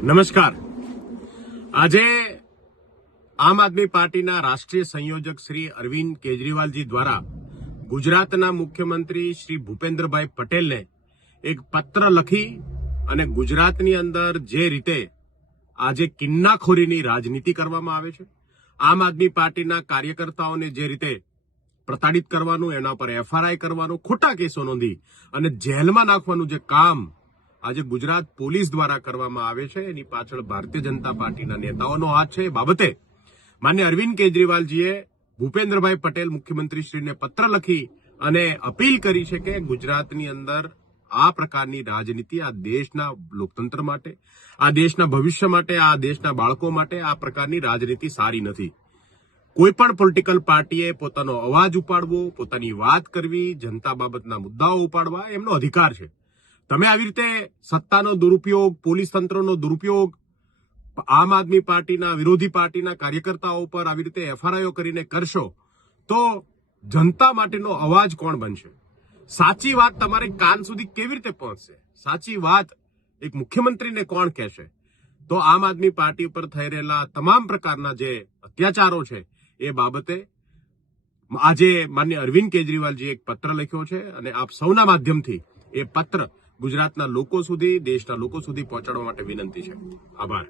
નમસ્કાર। આજે આમ આદમી પાર્ટીના રાષ્ટ્રીય સંયોજક શ્રી અરવિંદ કેજરીવાલજી દ્વારા ગુજરાતના મુખ્યમંત્રી શ્રી ભૂપેન્દ્રભાઈ પટેલને એક પત્ર લખી અને ગુજરાતની અંદર જે રીતે આજે કિન્નાખોરીની રાજનીતિ કરવામાં આવે છે, આમ આદમી પાર્ટીના કાર્યકર્તાઓને જે રીતે પ્રતાડિત કરવાનું, એના પર એફઆરઆઈ કરવાનું, ખોટા કેસો નોંધી અને જેલમાં નાખવાનું જે કામ આજે ગુજરાત પોલીસ દ્વારા કરવામાં આવે છે, એની પાછળ ભારતીય જનતા પાર્ટીના નેતાઓનો હાથ છે। એ બાબતે માન્ય અરવિંદ કેજરીવાલજીએ ભૂપેન્દ્રભાઈ પટેલ મુખ્યમંત્રીશ્રીને પત્ર લખી અને અપીલ કરી છે કે ગુજરાતની અંદર આ પ્રકારની રાજનીતિ આ દેશના લોકતંત્ર માટે, આ દેશના ભવિષ્ય માટે, આ દેશના બાળકો માટે આ પ્રકારની રાજનીતિ સારી નથી। કોઈ પણ પોલિટિકલ પાર્ટીએ પોતાનો અવાજ ઉપાડવો, પોતાની વાત કરવી, જનતા બાબતના મુદ્દાઓ ઉપાડવા એમનો અધિકાર છે। તમે આવી રીતે સત્તાનો દુરુપયોગ, પોલીસ તંત્રનો દુરુપયોગ, આમ આદમી પાર્ટીના વિરોધી પાર્ટીના કાર્યકર્તાઓ પર આવી રીતે એફઆરઆઈઓ કરીને કરશો તો જનતા માટેનો અવાજ કોણ બનશે? સાચી વાત તમારે કાન સુધી કેવી રીતે પહોંચશે? સાચી વાત એક મુખ્યમંત્રીને કોણ કહેશે? તો આમ આદમી પાર્ટી ઉપર થઈ રહેલા તમામ પ્રકારના જે અત્યાચારો છે એ બાબતે આજે માન્ય અરવિંદ કેજરીવાલજીએ એક પત્ર લખ્યો છે અને આપ સૌના માધ્યમથી એ પત્ર ગુજરાતના લોકો સુધી, દેશના લોકો સુધી પહોંચાડવા માટે વિનંતી છે। આભાર।